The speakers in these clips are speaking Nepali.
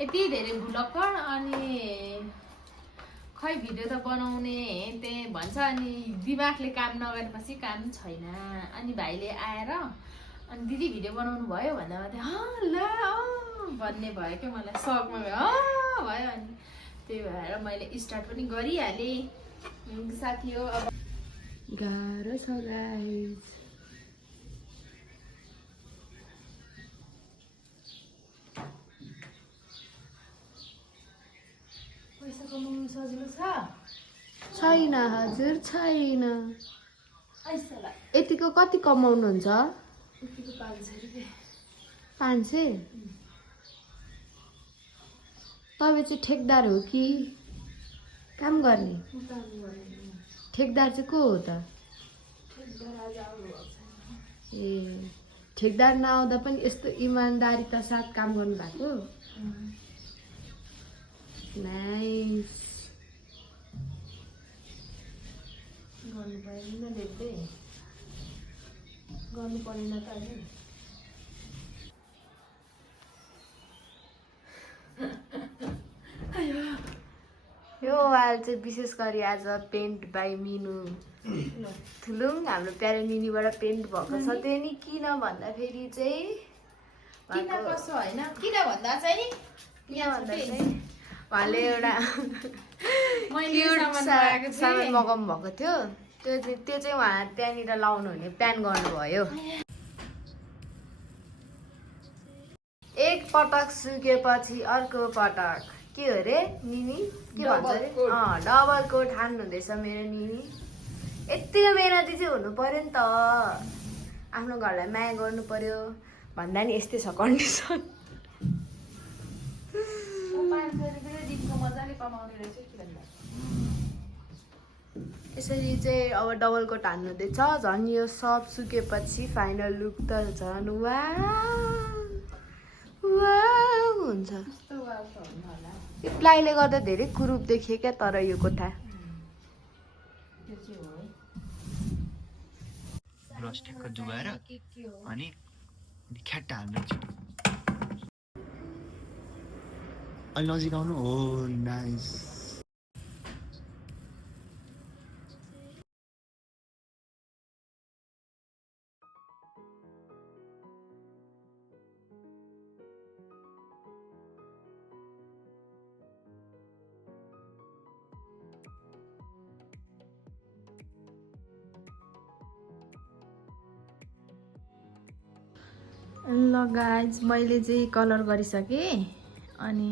यति धेरै भुलक्कर अनि खै भिडियो त बनाउने त्यही भन्छ अनि दिमागले काम नगरेपछि काम छैन। अनि भाइले आएर अनि दिदी भिडियो बनाउनु भयो भन्दा मात्रै ल भन्ने भयो क्या, मलाई सकमा भयो अनि त्यही भएर मैले स्टार्ट पनि गरिहालेँ। साथी हो अब गाह्रो छ गाइस। पैसा कमाउनु सजिलो छ? छैन हजुर, छैन। यतिको कति कमाउनुहुन्छ? 500 रुपियाँ। 500? तपाईँ चाहिँ ठेकदार हो कि काम गर्ने? ठेकदार चाहिँ को हो त? ए, ठेकदार नआउँदा पनि यस्तो इमान्दारिता साथ काम गर्नु भएको? नाइस। गर्नु परेन देख्दै, गर्नु परेन त अहिले। यो वाल चाहिँ विशेष गरी आज पेन्ट बाई मिनु थुलुङ हाम्रो प्यारो निनीबाट पेन्ट भएको छ। त्यो नि किन भन्दाखेरि चाहिँ किन कसो होइन, किन भन्दा चाहिँ उहाँले एउटा सामान मगाउनु भएको थियो। त्यो चाहिँ उहाँ त्यहाँनिर लाउनु हुने प्लान गर्नुभयो। एक पटक सुकेपछि अर्को पटक के हो रे निनी, के भन्छ अरे? डबल कोट हान्नु हुँदैछ मेरो निनी। यतिको मेहनती चाहिँ हुनु पर्यो नि त, आफ्नो घरलाई माया गर्नु पर्यो भन्दा नि यस्तै छ कन्डिसन। 500 रुपियाँ दिनको मजाले कमाउने रहेछ कि भन्दा। यसरी चाहिँ अब डबल कोट हान्नु हुँदैछ। झन् यो सब सुकेपछि फाइनल लुक त झन् वाउ हुन्छ। यो प्लाईले गर्दा धेरै कुरूप देखियो क्या तर यो कोठा। ब्रस ठ्याक्क जुगाएर अनि ख्याट्टा हाल्नु छ। अलि नजिक आउनु हो। नाइस। ल गाइज, मैले चाहिँ कलर गरिसकेँ अनि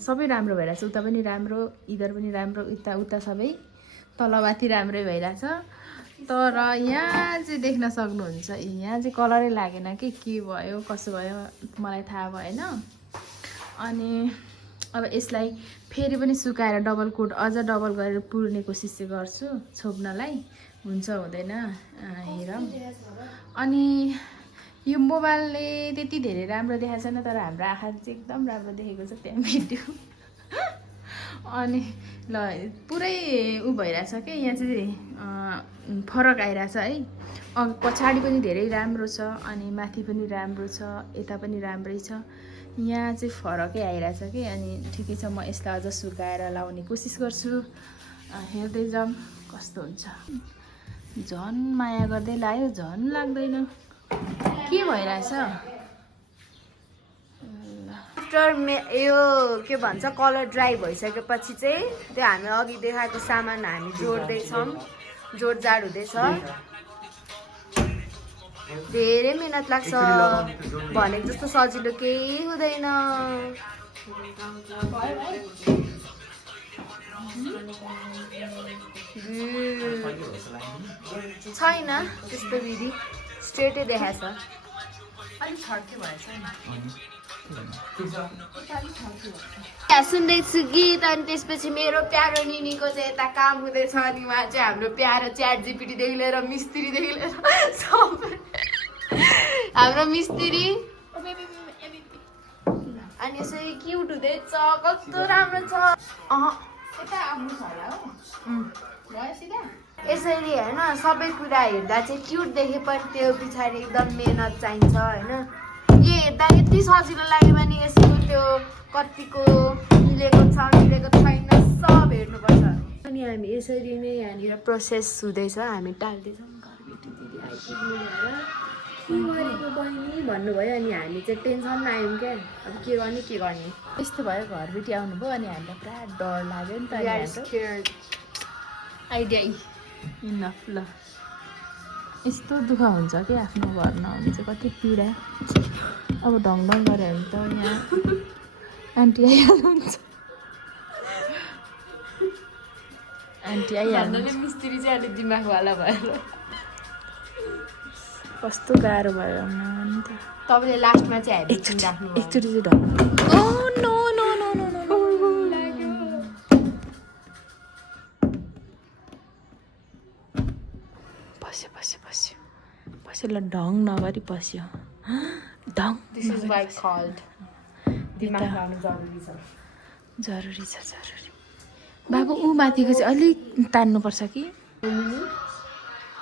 सबै राम्रो भइरहेछ। उता पनि राम्रो, इधर पनि राम्रो, उता सबै तलमाथि राम्रै भइरहेछ। तर यहाँ चाहिँ देख्न सक्नुहुन्छ, यहाँ चाहिँ कलरै लागेन कि के भयो कसो भयो मलाई थाहा भएन। अनि अब यसलाई फेरि पनि सुकाएर डबल कोट अझ डबल गरेर पुर्ने कोसिस चाहिँ गर्छु छोप्नलाई। हुन्छ हुँदैन हेरौँ। अनि यो मोबाइलले त्यति धेरै राम्रो देखाएको छैन तर हाम्रो आँखा चाहिँ एकदम राम्रो देखेको छ त्यहाँ भिडियो। अनि ल पुरै भइरहेछ क्या, यहाँ चाहिँ फरक आइरहेछ है। पछाडि पनि धेरै राम्रो छ अनि माथि पनि राम्रो छ, यता पनि राम्रै छ। यहाँ चाहिँ फरकै आइरहेछ कि। अनि ठिकै छ, म यसलाई अझ सुकाएर लाउने कोसिस गर्छु। हेर्दै जाऊँ कस्तो हुन्छ। झन् माया गर्दै लायो, झन् लाग्दैन। के भइरहेछ? आफ्टर यो के भन्छ कलर ड्राई भइसकेपछि चाहिँ त्यो हामी अघि देखाएको सामान हामी जोड्दैछौँ, जोडजाड हुँदैछ। धेरै मेहनत लाग्छ, भनेको जस्तो सजिलो केही हुँदैन। छैन त्यस्तो विधि, स्ट्रेटै देखाएछ। सुन्दैछु गीत अनि त्यसपछि मेरो प्यारो निनीको चाहिँ यता काम हुँदैछ। अनि उहाँ चाहिँ हाम्रो प्यारो च्याट जिपिटीदेखि लिएर मिस्त्रीदेखि लिएर सबै हाम्रो मिस्त्री। अनि यसरी क्युट हुँदैछ, कस्तो राम्रो छ। यसरी होइन सबै कुरा हेर्दा चाहिँ क्युट देखे पनि त्यो पछाडि एकदम मेहनत चाहिन्छ होइन। यो हेर्दा यति सजिलो लाग्यो भने यसरी कतिको मिलेको छ मिलेको छैन सब हेर्नुपर्छ। अनि हामी यसरी नै यहाँनिर प्रोसेस हुँदैछ, हामी टाल्दैछौँ। घरबेटी दिदी आइपुग्नु भएर के गरेको बहिनी भन्नुभयो, अनि हामी चाहिँ टेन्सन आयौँ क्या, अब के गर्ने। यस्तो भयो, घरबेटी आउनुभयो अनि हामीलाई पुरा डर लाग्यो नि त। आइडिया इनफ ल। यस्तो दुःख हुन्छ कि आफ्नो घर नहुनु चाहिँ कति पीडा। अब ढङ गऱ्यो भने त यहाँ आन्टी आइहाल्नुहुन्छ। आन्टी आइहाल्नु। मिस्त्री चाहिँ अलिक दिमागवाला भएर कस्तो गाह्रो भयो नि त। तपाईँले लास्टमा चाहिँ हामी राख्नु एकचोटि चाहिँ ढङ। No no no no no पस्यो ल, ढङ नगरी पस्यो। ढङ। दिस इज वाइ कल्ड दिमाग लाउनु जरुरी छ। जरुरी छ जरुरी। बाबु ऊ माथिको चाहिँ अलिक तान्नुपर्छ कि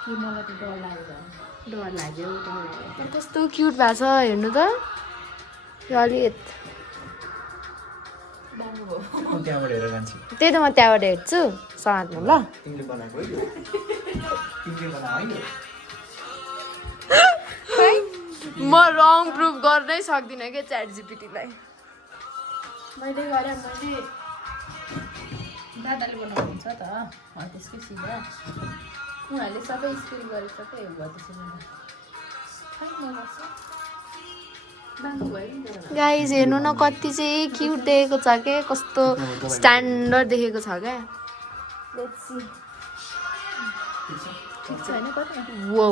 मलाई त डर लाग्यो। कस्तो क्युट भएको छ हेर्नु त, यो अलिक त्यहाँबाट हेरेर जान्छु। त्यही त म त्यहाँबाट हेर्छु समाजमा। ल तिमीले बनाएको है यो? तिमीले बनाएको है यो? म रङ प्रुफ गर्नै सक्दिनँ क्या च्याट जिपिटीलाई। मैले गरेँ, मैले दादाले बनाउनुहुन्छ त हो त्यसकै सिधा। उहाँहरूले सबै स्किल गरिसक्यो भयो त्यसरी गाइज हेर्नु न कति चाहिँ क्युट देखेको छ क्या, कस्तो स्ट्यान्डर्ड देखेको छ क्या। ठिक छैन कति वो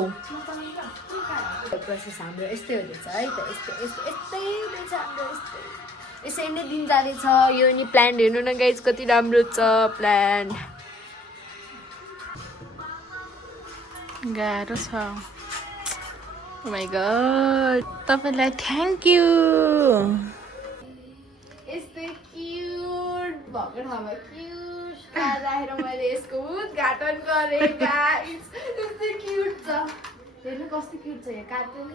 प्रोसेस हाम्रो यस्तै हुँदैछ है त। यस्तै हुँदैछ हाम्रो, यसरी नै दिन जाँदैछ। यो नि प्लान्ट हेर्नु न गाइज कति राम्रो छ प्लान्ट। गाह्रो छ। ओ माई गॉड, तपाईलाई थ्याङ्क यू। यस्तै क्युट भएको ठाउँमा क्युट राखेर मैले यसको उद्घाटन गरेँ गाइज। यस्तै क्युट छ, हेर्नु कस्तो क्युट छ यो कार्टुन।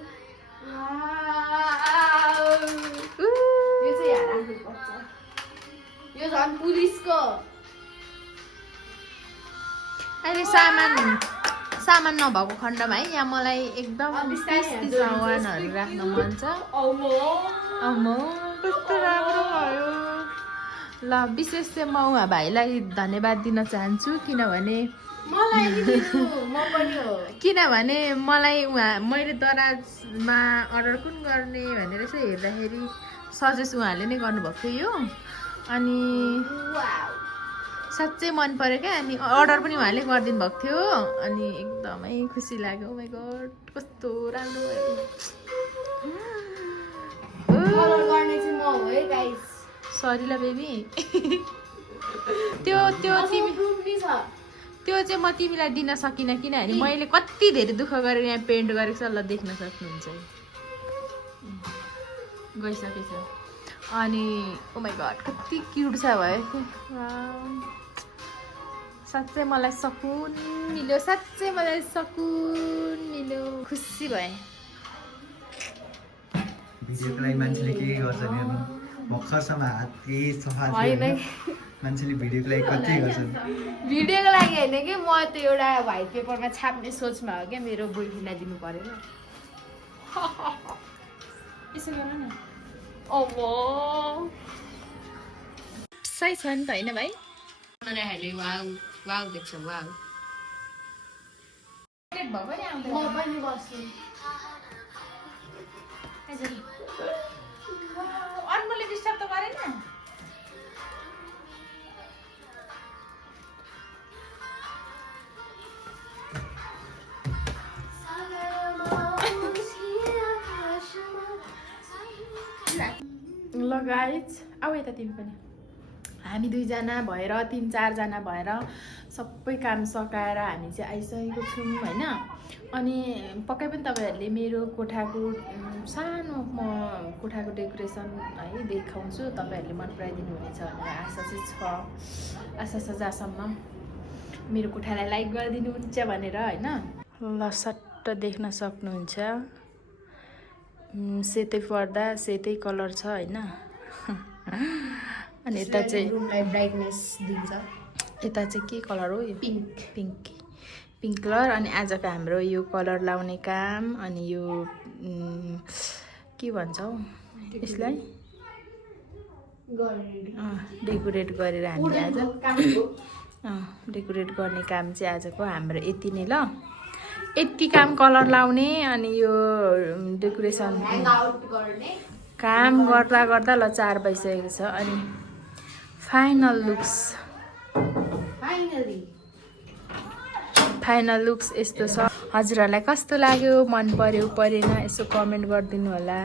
यो चाहिँ यहाँ राख्नुपर्छ, यो झन् पुलिसको। अहिले सामान नभएको खण्डमा है यहाँ मलाई एकदम सामानहरू राख्न मन छ। अम्मो कस्तो राम्रो भयो। ल विशेष चाहिँ म उहाँ भाइलाई धन्यवाद दिन चाहन्छु, किनभने मलाई मैले दराजमा अर्डर कुन गर्ने भनेर चाहिँ हेर्दाखेरि सजेस्ट उहाँले नै गर्नुभएको थियो यो, अनि साँच्चै मन पऱ्यो क्या। अनि अर्डर पनि उहाँले गरिदिनु भएको थियो, अनि एकदमै खुसी लाग्यो। ओ माई गॉड कस्तो राम्रो भयो। सरी ल बेबी। त्यो चाहिँ म तिमीलाई दिन सकिनँ, किनभने मैले कति धेरै दुःख गरेर यहाँ पेन्ट गरेको छ। ल देख्न सक्नुहुन्छ गइसकेछ। अनि ओ माई गॉड कति क्युट छ भयो। साँच्चै मलाई सकुन मिल्यो, खुसी भएँ। भिडियोको लागि मान्छेले के गर्छ नि, भर्खरसम्म हात केही सफा मान्छेले भिडियोको लागि कति गर्छन्। भिडियोको लागि होइन कि म त एउटा व्हाइट पेपरमा छाप्ने सोचमा हो क्या, मेरो बोयफ्रेन्डलाई दिनु परेन। यसो गर न। सही छ नि त होइन भाइ? वाउ देख्छ वाउ। भएको नि आउँदैन। म पनि बस्छु। अनमोलले डिस्टर्ब त गरेन। ल गाइज आऊ यता तिमी पनि। हामी दुईजना भएर 3-4जना भएर सबै काम सकाएर हामी चाहिँ आइसकेको छौँ होइन। अनि पक्कै पनि तपाईँहरूले मेरो कोठाको सानो म कोठाको डेकोरेसन है देखाउँछु, तपाईँहरूले मन पराइदिनु हुनेछ भनेर आशा चाहिँ छ। आशा छ जहाँसम्म मेरो कोठालाई लाइक गरिदिनुहुन्छ भनेर होइन। ल सट्ट देख्न सक्नुहुन्छ सेतै पर्दा सेतै कलर छ होइन। अनि यता चाहिँ रुमलाई ब्राइटनेस दिन्छ। यता चाहिँ के कलर हो यो? पिङ्क। Pink colour. अनि आजको हाम्रो यो कलर लाउने काम अनि यो के भन्छ हौ यसलाई डेकोरेट गरेर हामीले आज डेकोरेट गर्ने काम चाहिँ आजको हाम्रो यति नै ल। यति काम कलर लाउने अनि यो डेकोरेसन काम गर्दा गर्दा ल 4 बजिसकेको छ। अनि फाइनल लुक्स यस्तो छ। हजुरहरूलाई कस्तो लाग्यो, मन पर्यो परेन यसो कमेन्ट गरिदिनु होला।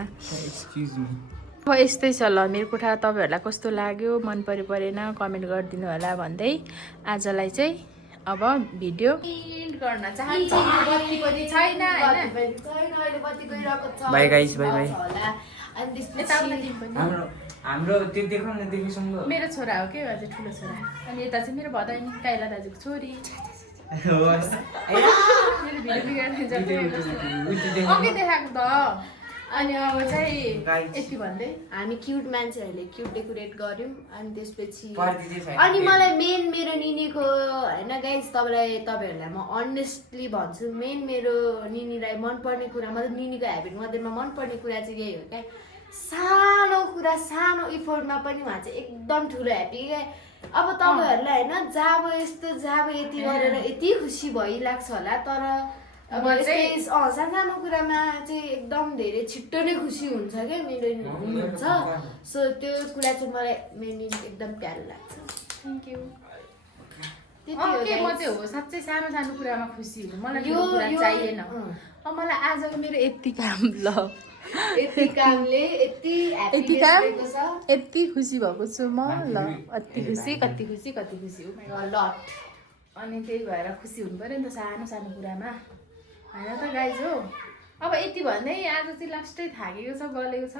अब यस्तै छ ल मेरो कोठा। तपाईँहरूलाई कस्तो लाग्यो, मन पर्यो परेन कमेन्ट गरिदिनु होला भन्दै आजलाई चाहिँ अब भिडियो एन्ड गर्न चाहन्छु। बत्ती पनि छैन हैन। Bye guys, bye bye. हाम्रो त्यो देखाउन न देखिसँग मेरो छोरा हो के अझै ठुलो छोरा। अनि यता चाहिँ मेरो भदैनी काइला दाजुको छोरी। मेरो भिडियो बिगार्ने अघि देखाएको त। अनि अब चाहिँ यति भन्दै हामी क्युट मान्छेहरूले क्युट डेकोरेट गर्यौँ। अनि त्यसपछि अनि मलाई मेन मेरो निनीको होइन गाइस, तपाईँहरूलाई म अनेस्टली भन्छु, मेन मेरो निनीलाई मनपर्ने कुरा मतलब निनीको ह्याबिट मध्येमा मनपर्ने कुरा चाहिँ यही हो क्या। सानो कुरा सानो इफोर्टमा पनि उहाँ चाहिँ एकदम ठुलो ह्याप्पी क्या। अब तपाईँहरूलाई होइन जब यति गरेर यति खुसी भइलाग्छ होला, तर अब सानो कुरामा चाहिँ एकदम धेरै छिट्टो नै खुसी हुन्छ क्या मेरो हुन्छ। सो त्यो कुरा चाहिँ मलाई मेरो एकदम प्यारो लाग्छ। Thank you. म चाहिँ हो साँच्चै सानो सानो कुरामा खुसी हुनु। मलाई यो कुरा चाहिएन। अब मलाई आजको मेरो यति काम ल यति कामले यति खुसी भएको छु म ल। कति खुसी हो लट। अनि त्यही भएर खुसी हुनु पर्यो नि त सानो सानो कुरामा होइन त गाइज हो। अब यति भन्दै आज चाहिँ लास्टै थाकेको छ, गलेको छ।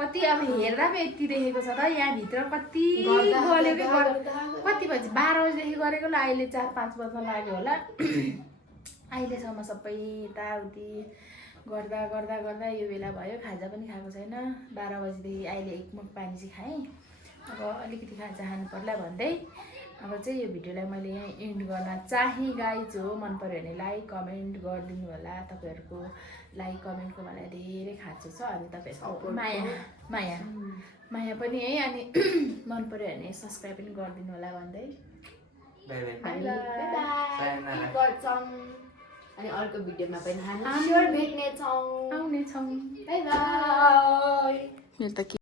कति अब हेर्दा पनि यति देखेको छ त यहाँभित्र कति गलेकै कति बजी 12 बजीदेखि गरेको ल अहिले 4-5 वर्ष लाग्यो होला। अहिलेसम्म सबै यताउति गर्दा गर्दा गर्दा यो बेला भयो। खाजा पनि खाएको छैन। 12 बजीदेखि अहिले 1 मुठ पानी चाहिँ खाएँ। अब अलिकति खाजा खानु पर्ला भन्दै अब चाहिँ यो भिडियोलाई मैले यहाँ एन्ड गर्न चाहेँ। गाइज हो मन पर्यो भने लाइक कमेन्ट गरिदिनु होला। तपाईँहरूको लाइक कमेन्टको मलाई धेरै खाँचो छ। अनि तपाईँहरूको माया पनि है। अनि मन पर्यो भने सब्सक्राइब पनि गरिदिनु होला भन्दै अनि अर्को भिडियोमा पनि हामी भेट्नेछौँ। आउनेछौँ। Bye bye.